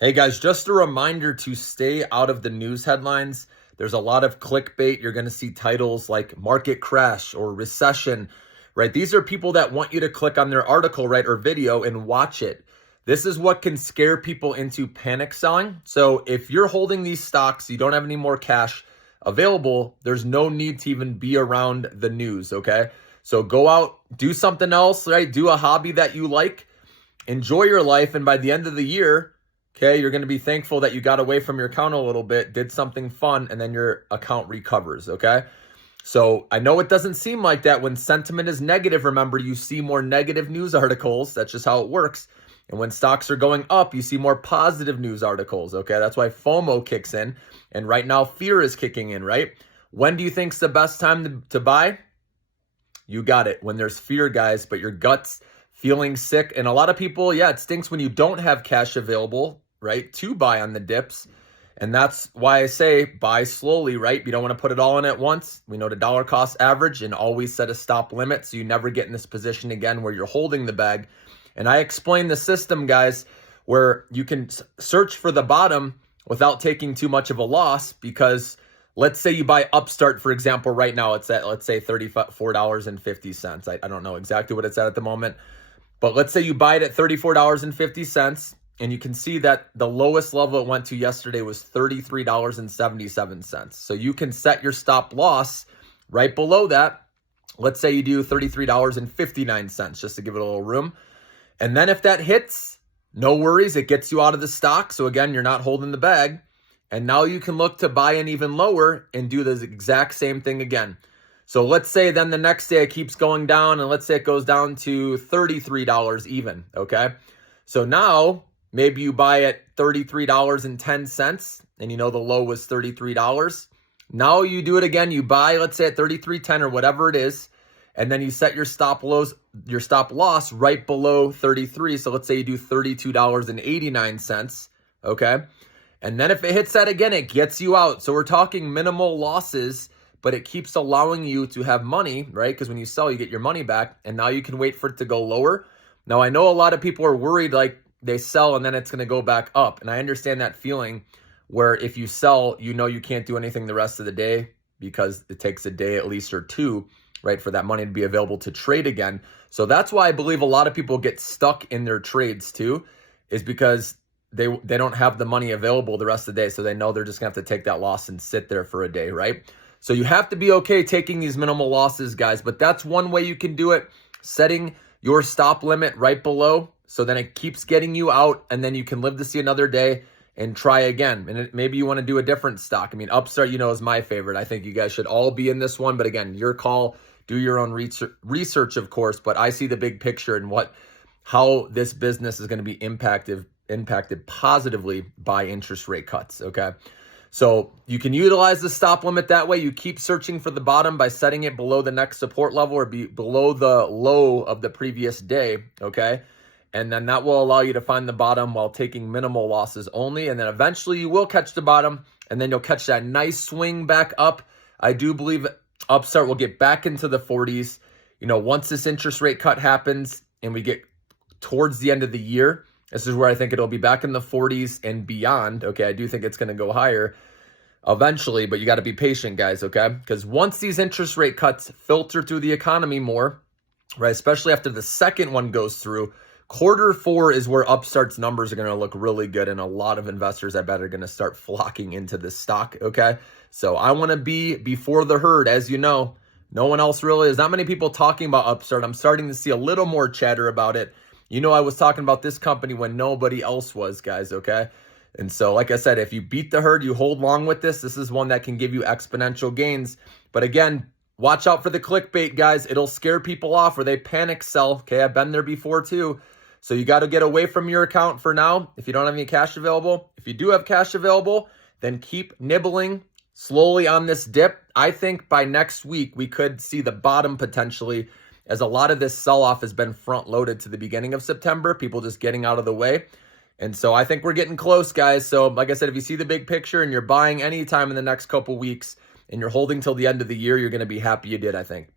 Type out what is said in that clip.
Hey guys, just a reminder to stay out of the news headlines. There's a lot of clickbait. You're going to see titles like market crash or recession, right? These are people that want you to click on their article, right, or video and watch it. This is what can scare people into panic selling. So if you're holding these stocks, you don't have any more cash available, there's no need to even be around the news, okay? So go out, do something else, right? Do a hobby that you like, enjoy your life, and by the end of the year, okay, you're going to be thankful that you got away from your account a little bit, did something fun, and then your account recovers, okay? So I know it doesn't seem like that when sentiment is negative. Remember, you see more negative news articles. That's just how it works. And when stocks are going up, you see more positive news articles, okay? That's why FOMO kicks in. And right now, fear is kicking in, right? When do you think's the best time to buy? You got it. When there's fear, guys, but your gut's feeling sick. And a lot of people, yeah, it stinks when you don't have cash available, right, to buy on the dips. And that's why I say buy slowly, right? You don't want to put it all in at once. We know the dollar cost average, and always set a stop limit so you never get in this position again where you're holding the bag. And I explain the system, guys, where you can search for the bottom without taking too much of a loss, because let's say you buy Upstart, for example, right now it's at, let's say, $34.50. I don't know exactly what it's at the moment, but let's say you buy it at $34.50, and you can see that the lowest level it went to yesterday was $33.77. So you can set your stop loss right below that. Let's say you do $33.59, just to give it a little room. And then if that hits, no worries, it gets you out of the stock. So again, you're not holding the bag. And now you can look to buy in even lower and do the exact same thing again. So let's say then the next day it keeps going down, and let's say it goes down to $33 even, okay? So now maybe you buy at $33.10, and you know the low was $33. Now you do it again, you buy, let's say, at $33.10 or whatever it is, and then you set your stop loss right below 33. So let's say you do $32.89, okay? And then if it hits that again, it gets you out. So we're talking minimal losses, but it keeps allowing you to have money, right? Because when you sell, you get your money back, and now you can wait for it to go lower. Now, I know a lot of people are worried, like they sell and then it's going to go back up. And I understand that feeling where if you sell, you know you can't do anything the rest of the day because it takes a day at least or two, right, for that money to be available to trade again. So that's why I believe a lot of people get stuck in their trades too, is because they don't have the money available the rest of the day. So they know they're just going to have to take that loss and sit there for a day, right? So you have to be okay taking these minimal losses, guys. But that's one way you can do it, setting your stop limit right below, so then it keeps getting you out, and then you can live to see another day and try again. And maybe you want to do a different stock. I mean, Upstart, you know, is my favorite. I think you guys should all be in this one. But again, your call. Do your own research, of course. But I see the big picture and how this business is going to be impacted positively by interest rate cuts, okay? So you can utilize the stop limit that way. You keep searching for the bottom by setting it below the next support level or below the low of the previous day, okay? And then that will allow you to find the bottom while taking minimal losses only. And then eventually you will catch the bottom, and then you'll catch that nice swing back up. I do believe Upstart will get back into the 40s. You know, once this interest rate cut happens and we get towards the end of the year, this is where I think it'll be back in the 40s and beyond. Okay, I do think it's going to go higher eventually, but you got to be patient, guys, okay? Because once these interest rate cuts filter through the economy more, right, especially after the second one goes through, Q4 is where Upstart's numbers are going to look really good, and a lot of investors, I bet, are going to start flocking into this stock, okay? So I want to be before the herd, as you know. No one else really is. Not many people talking about Upstart. I'm starting to see a little more chatter about it. You know, I was talking about this company when nobody else was, guys, okay? And so, like I said, if you beat the herd, you hold long with this. This is one that can give you exponential gains. But again, watch out for the clickbait, guys. It'll scare people off or they panic sell. Okay, I've been there before too. So you got to get away from your account for now if you don't have any cash available. If you do have cash available, then keep nibbling slowly on this dip. I think by next week, we could see the bottom potentially, as a lot of this sell-off has been front-loaded to the beginning of September, people just getting out of the way. And so I think we're getting close, guys. So like I said, if you see the big picture and you're buying anytime in the next couple weeks and you're holding till the end of the year, you're going to be happy you did, I think.